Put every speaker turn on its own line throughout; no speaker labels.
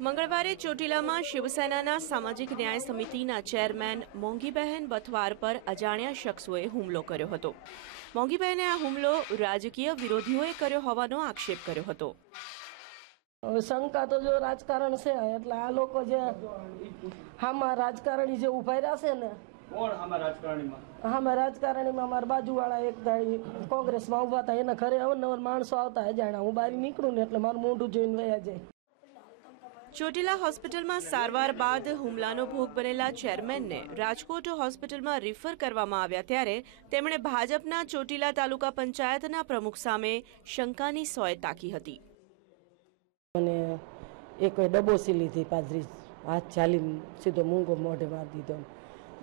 મંગળવારે ચોટીલામાં શિવસેનાના સામાજિક ન્યાય સમિતિના ચેરમેન મોંઘીબહેન બથવાર પર અજાણ્યા શખ્સોએ હુમલો કર્યો હતો. મોંઘીબહેને આ હુમલો રાજકીય વિરોધીઓએ કર્યો હોવાનો આક્ષેપ કર્યો હતો.
હવે શંકા તો જો રાજકારણ છે એટલે આ લોકો જે હામાં રાજકારણી જે ઊભા રહ્યા છે ને
કોણ રાજકારણીમાં?
હામાં રાજકારણીમાં મારા બાજુવાળા એક દાડી કોંગ્રેસમાં ઊભા હતા એના ઘરે અવનવર માણસો આવતા અજાણ્યા. હું બહાર નીકળું ને એટલે મારું મોઢું જોઈને વયા જાય.
ચોટીલા હોસ્પિટલમાં સારવાર બાદ હુમલાનો ભોગ બનેલા ચેરમેનને રાજકોટ હોસ્પિટલમાં રિફર કરવામાં આવ્યા ત્યારે તેમણે ભાજપના ચોટીલા તાલુકા પંચાયતના પ્રમુખ સામે શંકાની સોય તાકી હતી.
અને એક ડબોસી લીધી પાદરી, હાથ ચાલી સીધો મૂંગો મોઢે મારી દીધો.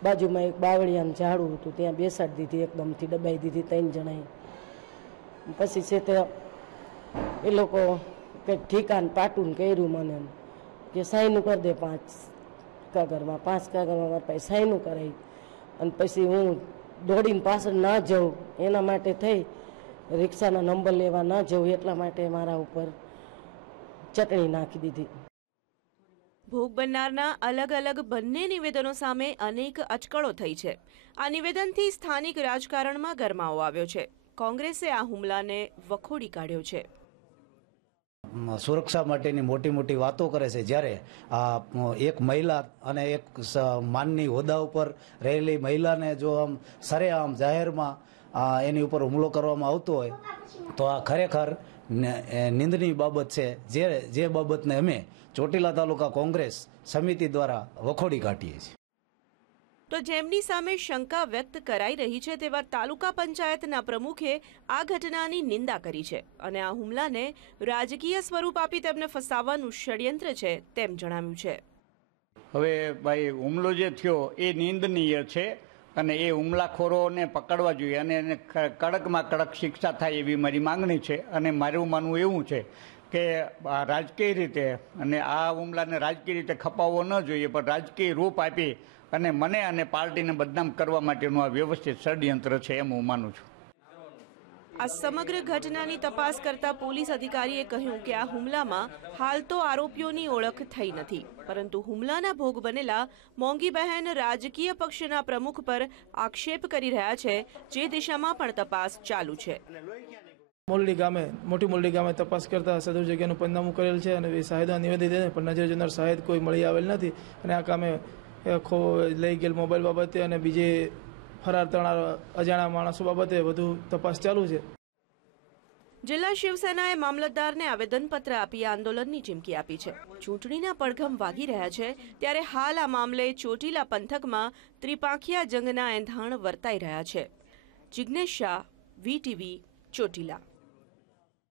બાજુમાં એક બાવળિયાનું ઝાડું હતું, ત્યાં બેસાડી દીધી, એકદમથી દબાઈ દીધી ત્રણ જણાએ. પછી છે તે એ લોકો કંઈક ઠીકાન પાટું કર્યું મને. કે સાઈનું કરી દે પાંચ કાગરમાં પાંચ કાગરમાં મારા પાસે સાઈનું કરાવી અને પછી હું દોડીને પાછળ ના જાઉં, એના માટે થઈ રિક્ષાના નંબર લેવા ના જવું એટલા માટે મારા ઉપર ચટણી નાખી દીધી.
ભોગ બનનારના અલગ અલગ બંને નિવેદનો સામે અનેક અચકળો થઈ છે. આ નિવેદનથી સ્થાનિક રાજકારણમાં ગરમાવો આવ્યો છે. કોંગ્રેસે આ હુમલાને વખોડી કાઢ્યો છે.
સુરક્ષા માટેની મોટી મોટી વાતો કરે છે. જ્યારે આ એક મહિલા અને એક માનની હોદ્દા ઉપર રહેલી મહિલાને જો આમ સરેઆમ જાહેરમાં એની ઉપર હુમલો કરવામાં આવતો હોય, તો આ ખરેખર નિંદની બાબત છે. જે જે બાબતને અમે ચોટીલા તાલુકા કોંગ્રેસ સમિતિ દ્વારા વખોડી કાઢીએ છીએ.
તો જેમની સામે શંકા વ્યક્ત કરાઈ રહી છે તેવા તાલુકા પંચાયતના પ્રમુખે આ ઘટનાની નિંદા કરી છે અને આ હુમલાને રાજકીય સ્વરૂપ આપી તેમને ફસાવવાનું ષડયંત્ર છે તેમ જણાવ્યું છે.
હવે ભાઈ, હુમલો જે થયો એ નિંદનીય છે અને એ હુમલાખોરોને પકડવા જોઈએ અને એને કડકમાં કડક શિક્ષા થાય એવી મારી માંગણી છે અને મારું માનવું એવું છે કે રાજકીય રીતે અને આ હુમલાને રાજકીય રીતે ખપાવવો ન જોઈએ, પણ રાજકીય રૂપ આપી અને મને અને પાર્ટીને બદનામ કરવા માટેનું આ વ્યવસ્થિત ષડયંત્ર છે એમ હું માનું છું.
આ સમગ્ર ઘટનાની તપાસ કરતા પોલીસ અધિકારીએ કહ્યું કે આ હુમલામાં હાલ તો આરોપીઓની ઓળખ થઈ નથી, પરંતુ હુમલાના ભોગ બનેલા મોંઘીબહેન રાજકીય પક્ષના પ્રમુખ પર આક્ષેપ કરી રહ્યા છે, જે દિશામાં પણ તપાસ ચાલુ છે.
મોરડી ગામે, મોટી મોરડી ગામે તપાસ કરતા સદર જગ્યાનું પંચનામું કરેલ છે અને સાહેદો નિવેદિત પણ નજર જનાર સાહેદ કોઈ મળી આવેલ નથી અને આ કામે ખો, લઈ ગયેલ મોબાઈલ બાબતે અને બીજે ફરાર ત્રણ અજાણ્યા માણસો બાબતે વધુ તપાસ ચાલુ છે.
જિલ્લા શિવસેનાએ મામલતદારને આવેદનપત્ર આપી આંદોલનની ચીમકી આપી છે. ચૂંટણીના પડઘમ વાગી રહ્યા છે ત્યારે હાલ આ મામલે ચોટીલા પંથકમાં ત્રિપાંખિયા જંગના એંધાણ વર્તાઈ રહ્યા છે. જિજ્ઞેશ શાહ વીટીવી ચોટીલા.